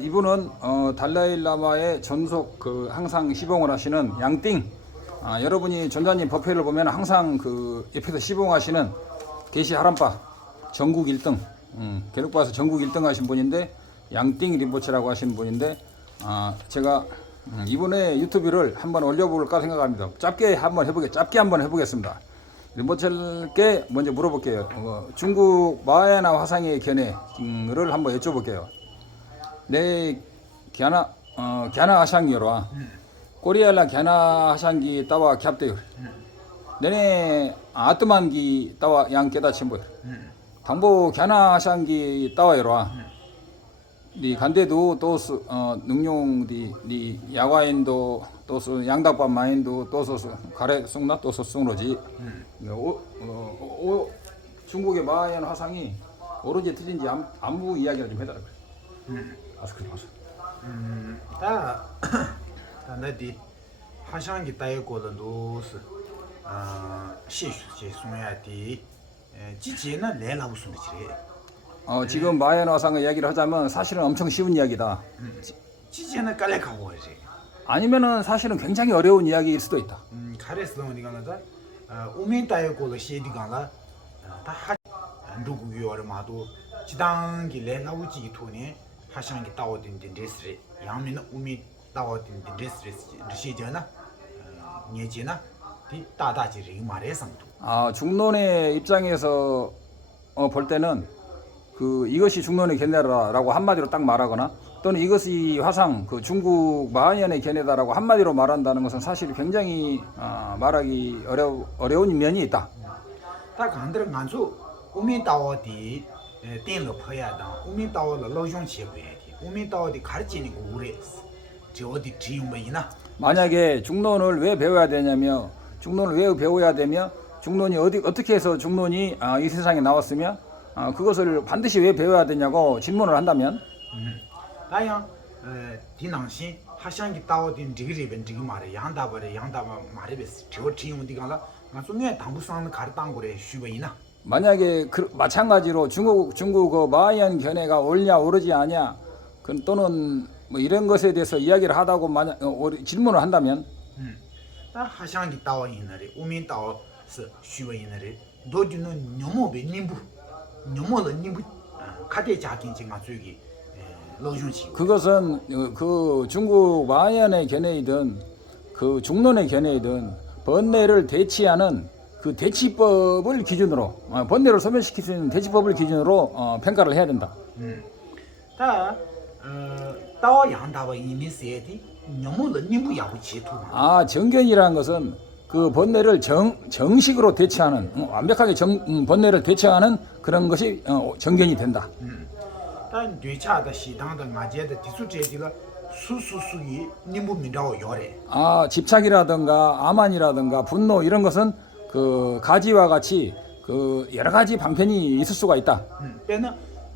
이분은 달라일라마의 전속 항상 시봉을 하시는 양띵. 여러분이 전자님 법회를 보면 항상 옆에서 시봉하시는 계시 하람파 전국 1등, 계륵바에서 전국 1등 하신 분인데 양띵 림보체라고 하신 분인데 제가 이분의 유튜브를 한번 올려볼까 생각합니다. 짧게 한번 해보겠습니다. 림보체께 먼저 물어볼게요. 중국 마하야나 화상의 견해를 한번 여쭤볼게요. 내 gyana 하샹기로와 꼬리알라 gyana 하샹기 따와 캡대요. 내내 아트만기 따와 양 깨닫침보요. 당보 gyana 하샹기 따와요로와 니 간데도 또스 능용 니 야과인도 또스 양답밥 마인도 또스 가래 쑥나 또스 쑥로지. 중국의 마하얀 화상이 오로지 틀린지 안무 이야기를 좀 해달라고요. 다 나디 하샹기 따이고는도스 시슈지 송야디 지지는 내라우스는지래. 지금 마하얀 화상의 이야기를 하자면 사실은 엄청 쉬운 이야기다. 지지는 깔래가고지. 아니면은 사실은 굉장히 어려운 이야기일 수도 있다. 가레스는 어디가나다 우민 따이고를 시디가나 다 누구 요르마도 지당기 내라우지 토니 하샹기 따오딘 딘데스리 양민은 우미 따오딘 딘데스리 시제나 녀지나 디 다다지리 말해상도. 중론의 입장에서 볼 때는 이것이 중론의 견해라라고 한마디로 딱 말하거나 또는 이것이 화상 중국 마하얀의 견해다라고 한마디로 말한다는 것은 사실 굉장히 말하기 어려운 면이 있다. 다 간들 간수 우미 따오디 땡러 퍼야다 우미 따오를 로종치고야디 우미 따오디 가르치는 거 우레스 저어디 지용이나. 만약에 중론을 왜 배워야 되냐며 중론을 왜 배워야 되며 중론이 어떻게 해서 중론이 이 세상에 나왔으며 그것을 반드시 왜 배워야 되냐고 질문을 한다면 다양 디낭신 하샹기 따오딘 지그리벤 지그 말에 양다바 말에베스 저 지용디가라 나중에 당부상을 가르딴 거래 쉬베이나. 만약에 마찬가지로 중국 마하얀 견해가 옳냐 오르지 않냐 또는 뭐 이런 것에 대해서 이야기를 하다고 질문을 한다면 하샹기 따오 이나리 우민 따오스 쉬베이나리 도주는 녀모베 님부 녀모의 님부 카데 자긴징아 주기 로준치. 그것은 중국 마하얀의 견해이든 중론의 견해이든 번뇌를 대치하는 대치법을 기준으로 번뇌를 소멸시킬 수 있는 대치법을 기준으로 평가를 해야 된다. 다 따오 양다바 이미세디 녀모의 님부 야부치투. 정견이라는 것은 번뇌를 정식으로 대처하는 완벽하게 번뇌를 대처하는 그런 것이 정견이 된다. 단 뒤차다 시당의 마제의 디수제지가 수수수기 님부 민다오 요래. 집착이라든가 아만이라든가 분노 이런 것은 가지와 같이 여러 가지 방편이 있을 수가 있다. 빼는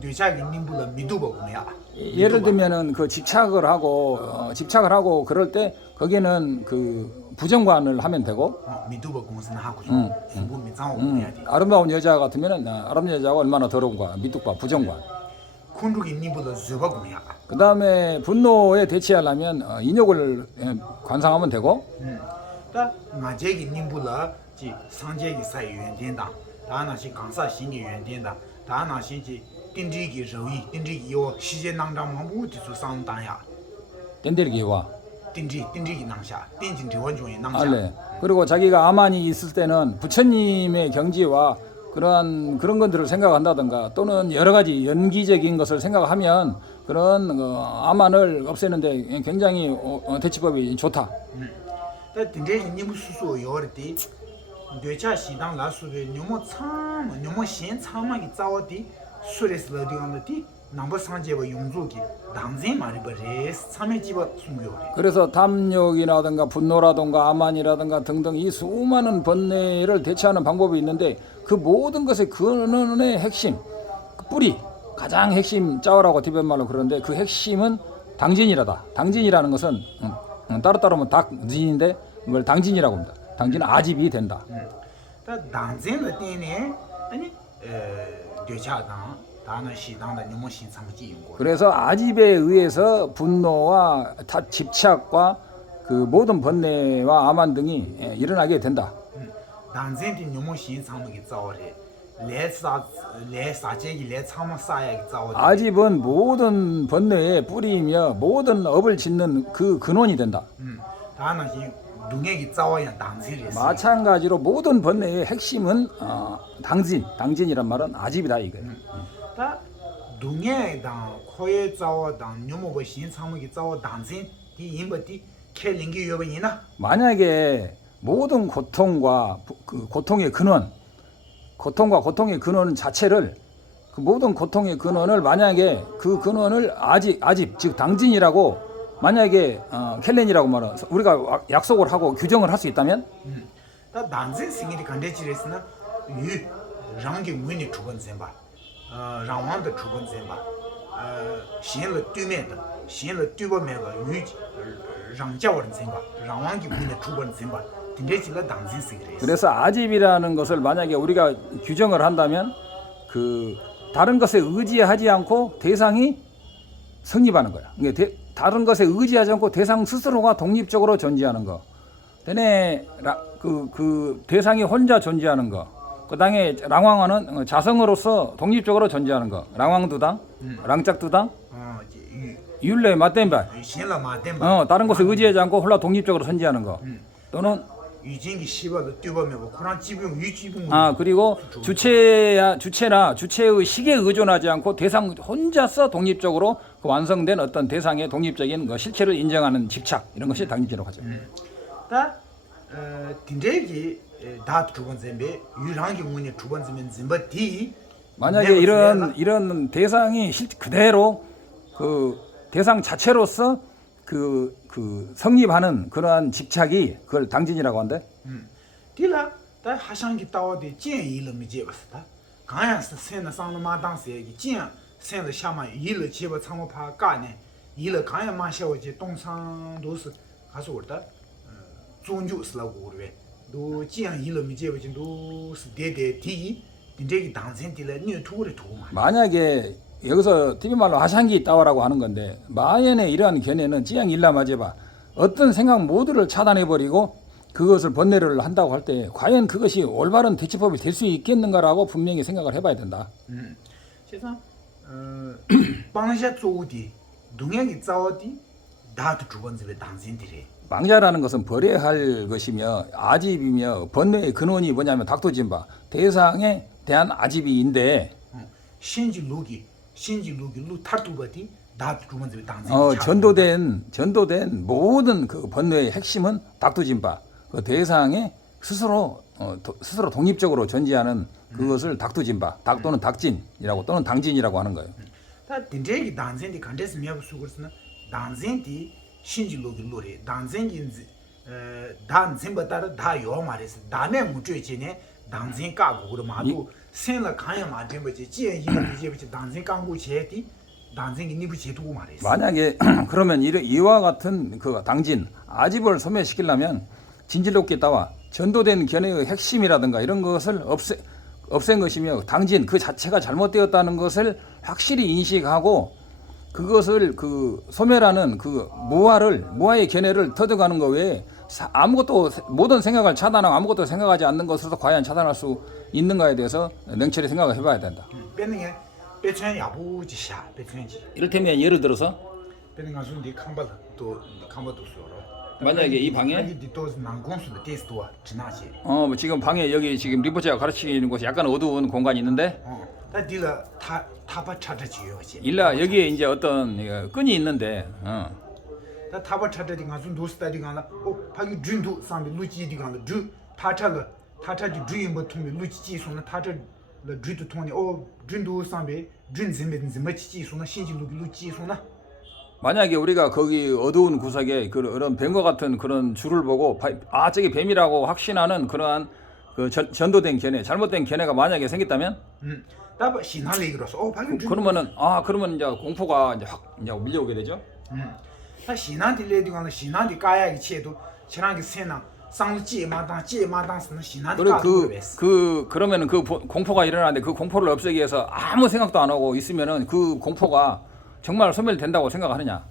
뒤차기 님부를 미두버구냐. 예를 들면은 집착을 하고 그럴 때 거기는 부정관을 하면 되고 미두버공은 하고 중부 미장하고 해야지. 아름다운 여자 같으면은 아름다운 여자가 얼마나 더러운가 미뚝과 부정관. 군주기 님부를 즈버구냐. 그 다음에 분노에 대치하려면 인욕을 관상하면 되고. 다 마제기 님부를 지 상제기 사이 유엔된다. 다나시 강사신기 유엔된다. 다나시지 딘지기 저위 딘지기 요 시제 낭장망부 디수 상단야. 덴델기와 딘지기 낭샤 딘진 지원중의 낭샤. 그리고 자기가 아만이 있을 때는 부처님의 경지와 그런 것들을 생각한다든가 또는 여러 가지 연기적인 것을 생각하면 그런 아만을 없애는데 굉장히 대치법이 좋다. 딘지기 님부 수수 요르디 되차 시당 라수베 녀모 신 참마기 자오디 수레스를 디간디 남부 상제와 용조기 당진 말이 버레스 참여지바 숨겨리. 그래서 탐욕이라든가 분노라든가 아만이라든가 등등 이 수많은 번뇌를 대처하는 방법이 있는데 그 모든 것의 근원의 핵심, 뿌리, 가장 핵심 짜오라고 티벳말로 그러는데 그 핵심은 당진이라다. 당진이라는 것은 따로따로 하면 당진인데 이걸 당진이라고 합니다. 당진은 아집이 된다. 당진의 때문에 아니 되차당 다는 시당의 녀모신 참지 용고. 그래서 아집에 의해서 분노와 집착과 그 모든 번뇌와 암환 등이 일어나게 된다. 당진의 녀모신 참기 자오래. 레사제기 레참마 사야기 자오. 아집은 모든 번뇌의 뿌리이며 모든 업을 짓는 그 근원이 된다. 다는 둥에기 자와야 당진이. 마찬가지로 모든 번뇌의 핵심은 당진이란 말은 아집이다 이거예요. 다 둥에당 코에 자와당 녀모가 신 참기 자와 당진 이 인버디 켈링기 여번이나. 만약에 모든 고통과 그 고통의 근원, 고통과 고통의 근원 자체를 그 모든 고통의 근원을 만약에 그 근원을 아집 즉 당진이라고 만약에 켈렌이라고 말은 우리가 약속을 하고 규정을 할 수 있다면 다 당진 생일이 간대지레스나 유 랑기 문이 주번셈바 랑왕의 주번셈바 신의 뒤면的신의 뒤면的유 랑자원 셈바 랑왕기 문의 주번셈바 딘데지라 당진 생일이. 그래서 아집이라는 것을 만약에 우리가 규정을 한다면 그 다른 것에 의지하지 않고 대상이 성립하는 거야. 그러니까 다른 것에 의지하지 않고 대상 스스로가 독립적으로 존재하는 거. 그 대상이 혼자 존재하는 거. 그다음에 랑왕화는 자성으로서 독립적으로 존재하는 거. 랑왕두당, 랑짝두당, 율레 맞댐바. 신라 마덴바. 다른 것에 의지하지 않고 홀라 독립적으로 존재하는 거. 또는 유진기 시바도 뛰어보면 그런 지붕 유지붕. 그리고 주체의 식에 의존하지 않고 대상 혼자서 독립적으로 그 완성된 어떤 대상의 독립적인 그 실체를 인정하는 집착 이런 것이 당진이라고 하죠. 다 딘데기 다 주번zembe 유랑기 문이 주번zembe 짐바디. 만약에 이런 대상이 그대로 그 대상 자체로서 그 성립하는 그러한 집착이 그걸 당진이라고 한대. 딜라 다 하상기 따와데 젠이를 미제버스다. 강야스 센의 상의 마당세기 젠 센의下面이를 제버 참모파 가네. 이를 강야 마셔지 동상도스 가서 올다. 존주스라고 그래. 도 젠이를 미제버진 도스 데데 디 딘데기 당진딜라 뉴투를 도마. 만약에 여기서 TV 말로 하샹기 따와라고 하는 건데 마연의 이러한 견해는 찌양 일라마제바 어떤 생각 모두를 차단해버리고 그것을 번뇌를 한다고 할 때 과연 그것이 올바른 대처법이 될 수 있겠는가라고 분명히 생각을 해봐야 된다. 세상 방샤 쪼디 동양이 짜오디 다도 주번집에 당신들이. 망자라는 것은 버려야 할 것이며 아집이며 번뇌의 근원이 뭐냐면 닥터진바 대상에 대한 아집이인데 신지루기 루 탈두바디 다도 주번집에 당신들이. 전도된 모든 그 번뇌의 핵심은 닥터진바 그 대상에 스스로 독립적으로 존재하는 그것을 닥터진바 또는 닥진이라고 또는 당진이라고 하는 거예요. 다 딘데기 당신들이 간데스 미하고 수고스나 당신들이 신지루기 루리 당신이 당신보다 다 요말해서 다음에 무죄지네 당신 까고 그러 마도 생을 가야 맞는 거지 지혜이는 이제 당신 까고 제디 당신이 니부 제도고 말했어. 만약에 그러면 이와 같은 그 당진 아집을 소멸시키려면 진질롭게 따와 전도된 견해의 핵심이라든가 이런 것을 없앤 것이며 당진 그 자체가 잘못되었다는 것을 확실히 인식하고 그것을 그 소멸하는 그 무아의 견해를 터득하는 것 외에 아무것도 모든 생각을 차단하고 아무것도 생각하지 않는 것으로서 과연 차단할 수 있는가에 대해서 냉철히 생각을 해봐야 된다. 배는 배천 야부지샤 배천지. 이를테면 예를 들어서 배는 가수인데 칸바도 수로. 만약에 이 방에 지금 방에 여기 지금 리포츠가 가르치는 곳이 약간 어두운 공간이 있는데 일라 여기에 이제 어떤 끈이 있는데 다 타바 차다디 가서 도스다디 간다. 파기 준도 상비 루치디 간다. 주 타차지 주인 뭐 통비 루치지 손나 타차 주도 통니 준도 상비 준zem베 마치지 손나 신지 루치 손나. 만약에 우리가 거기 어두운 구석에 그런 뱀과 같은 그런 줄을 보고 저게 뱀이라고 확신하는 그러한 그 전도된 견해, 잘못된 견해가 만약에 생겼다면, 나봐 신앙리기로서 그러면 이제 공포가 이제 확 이제 밀려오게 되죠. 다 신앙들레디 가는 신앙디 까야기 치에도 지난게 세나 상을 찌마당 신나디 그리고 까도 그러면은 공포가 일어나는데 그 공포를 없애기 위해서 아무 생각도 안 하고 있으면은 그 공포가 정말 소멸된다고 생각하느냐?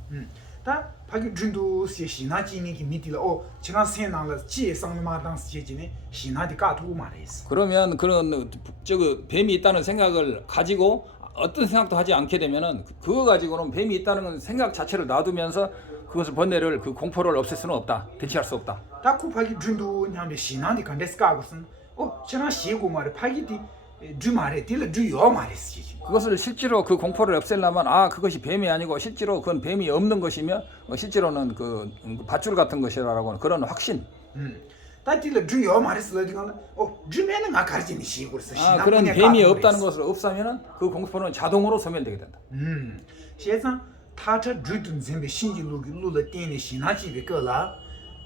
다 파기 준도 시 신나지니 기 미디라 제가 생각나는 찌 상마당 시제지네 신나디 까도 말했어. 그러면 그런 뱀이 있다는 생각을 가지고 어떤 생각도 하지 않게 되면은 그거 가지고는 뱀이 있다는 생각 자체를 놔두면서 그것을 번뇌를 그 공포를 없앨 수는 없다. 대체할 수 없다. 다 쿠파기 준도 냐면 신나디 간데스 까고선 제가 시고 말에 파기디 주 말에 딜 주요 말했어. 그것을 실제로 그 공포를 없애려면 그것이 뱀이 아니고 실제로 그건 뱀이 없는 것이며 실제로는 그 밧줄 같은 것이라고 그런 확신. 다딜 주요 말했어. 지금 주면은 가르치는 시고서 그런 뱀이 없다는 것을 없애면은 그 공포는 자동으로 소멸되게 된다. 세상 타자 주든 zembe 신지 루를 떼네 신하지베 거라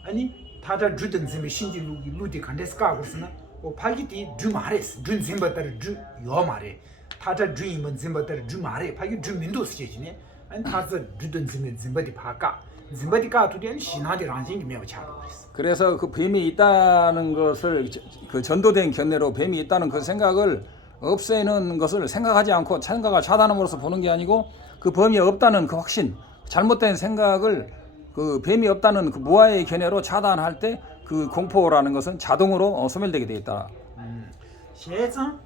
아니 타자 주든 zembe 신지 루디 간데스 까고스나 파기디 주 말했어. 준 zembe다를 주요 말해. 타자 주임은 zembe다를 주 말해. 파기 주 민도 시제지네. 아니 타자 주든 zembe디 파까 zembe디 까투디는 신하디 란징이 매우 잘 그랬어. 그래서 그 뱀이 있다는 것을 그 전도된 견해로 뱀이 있다는 그 생각을 없애는 것을 생각하지 않고 생각을 차단함으로써 보는 게 아니고 그 뱀이 없다는 그 확신, 잘못된 생각을 그 뱀이 없다는 그 무아의 견해로 차단할 때 그 공포라는 것은 자동으로 소멸되게 돼 있다. 세상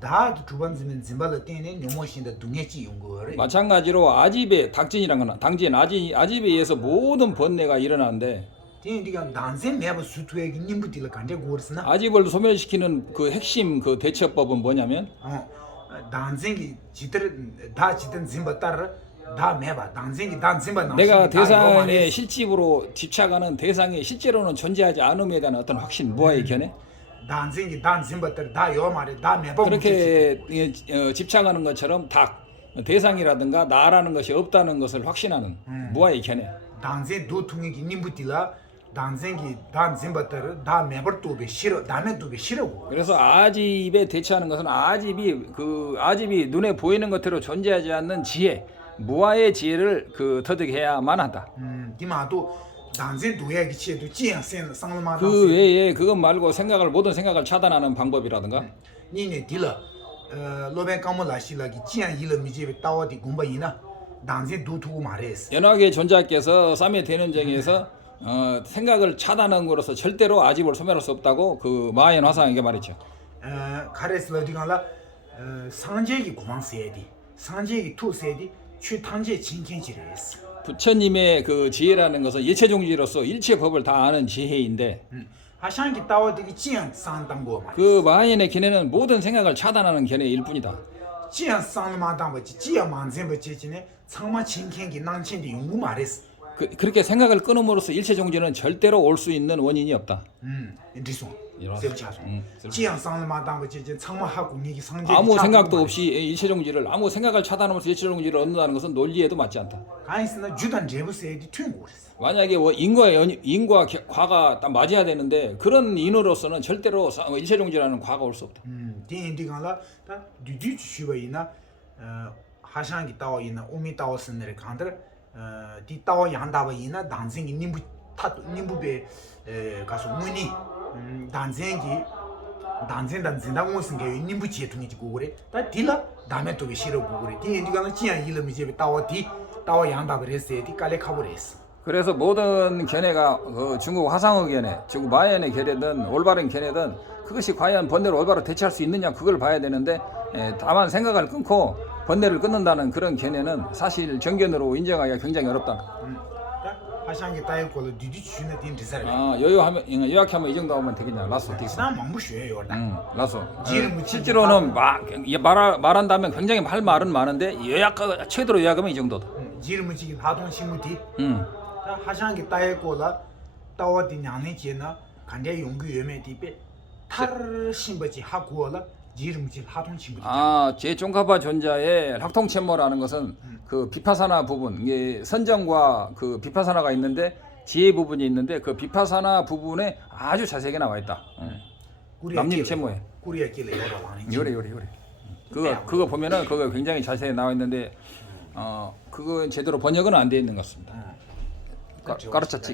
다 주번지는 짐발을 떼는 요모신의 동해지 연구를 마찬가지로 아집의 닭진이란 건 당진 아집에 의해서 모든 번뇌가 일어나는데 네가 난생 매번 수투에게 님부들을 간데 고르스나 아집을 소멸시키는 그 핵심 그 대처법은 뭐냐면 난생이 지들 다 지든 짐바따르 다 매봐 난생이 단 짐바 내가 대상의 실집으로 집착하는 대상이 실제로는 존재하지 않음에 대한 어떤 확신, 무아의 견해. 난생이 단 짐바따르 다 요 말에 다 매봐 그렇게 집착하는 것처럼 대상이라든가 나라는 것이 없다는 것을 확신하는 무아의 견해. 난생 도통에게 님부들라 난생이 단 짐바따르 다 매버 또베 싫어 남의 또베 싫어고. 그래서 아집에 대처하는 것은 아집이 눈에 보이는 것대로 존재하지 않는 지혜, 무아의 지혜를 터득해야만 한다. 디마도 난생 도야기 치에도 지양센 상마다 그 외에 그것 말고 모든 생각을 차단하는 방법이라든가 니네 딜라 로벤 까몰라시라기 지양 일을 미제베 따와디 공바이나 난생 도투고 말했어. 연하계 존자께서 쌈의 대는쟁에서 생각을 차단하는 것으로서 절대로 아집을 소멸할 수 없다고 그 마하얀 화상에게 말했죠. 가레스 어디가라 상제기 구망세디 상제기 투세디 취탕제 진ken지레스. 부처님의 그 지혜라는 것은 일체종지로서 일체 법을 다 아는 지혜인데 하샹기 따와디기 지양 상당고 말. 그 마하얀의 견해는 모든 생각을 차단하는 견해일 뿐이다. 지양 상마당버지 지양 만zem버지지네 상마 진ken기 낭친디 용구 말했어. 그렇게 생각을 끊음으로써 일체종지는 절대로 올 수 있는 원인이 없다. 리송. 응. 지양 상마당버지지 상마하고 니기 상제. 아무 생각도 없이 일체종지를 아무 생각을 차단하면서 일체종지를 얻는다는 것은 논리에도 맞지 않다. 가인스나 주단 제부세디 튀고랬어. 만약에 인과 과가 딱 맞아야 되는데 그런 인으로서는 절대로 일체종지라는 과가 올 수 없다. 디인디가라 다 뒤뒤 주시바이나 하샹기 따와이나 오미 따와스네를 간들 디 따와 양다바이나 단생이 님부베 가서 문이 단생이 단생단생다고스게 님부 제통이지 고그래 다 딜라 다음에 또 싫어 고그래 디인디가라 지양 일음이 제베 따와 양다바를 했어야 디 깔레 카보레스. 그래서 모든 견해가 중국 화상의 견해, 중국 마하얀의 견해든 올바른 견해든 그것이 과연 번뇌를 올바로 대체할 수 있느냐 그걸 봐야 되는데 다만 생각을 끊고 번뇌를 끊는다는 그런 견해는 사실 정견으로 인정하기가 굉장히 어렵다. 하샹기 따이고를 뒤뒤추네 딘 디사르. 요약하면 이 정도 하면 되겠냐? 라소 딕스. 나 망부셔요, 라소. 지금 실제로는 말한다면 굉장히 할 말은 많은데 최대로 요약하면 이 정도다. 지름무지기 하동시무디. 하샹기 따이고라 따와디 냥네지나 간제 용구 예매디베 타르 심버지 하고라 지름무지 하동시무디. 제 종가파 존자의 학통체모라는 것은 그 비파사나 부분, 이게 선정과 그 비파사나가 있는데 지혜 부분이 있는데 그 비파사나 부분에 아주 자세하게 나와 있다. 남님 체모에. 꾸리야길래 요래. 그거 보면은 그거 굉장히 자세히 나와 있는데 그거 제대로 번역은 안 돼 있는 것 같습니다. 까르차치.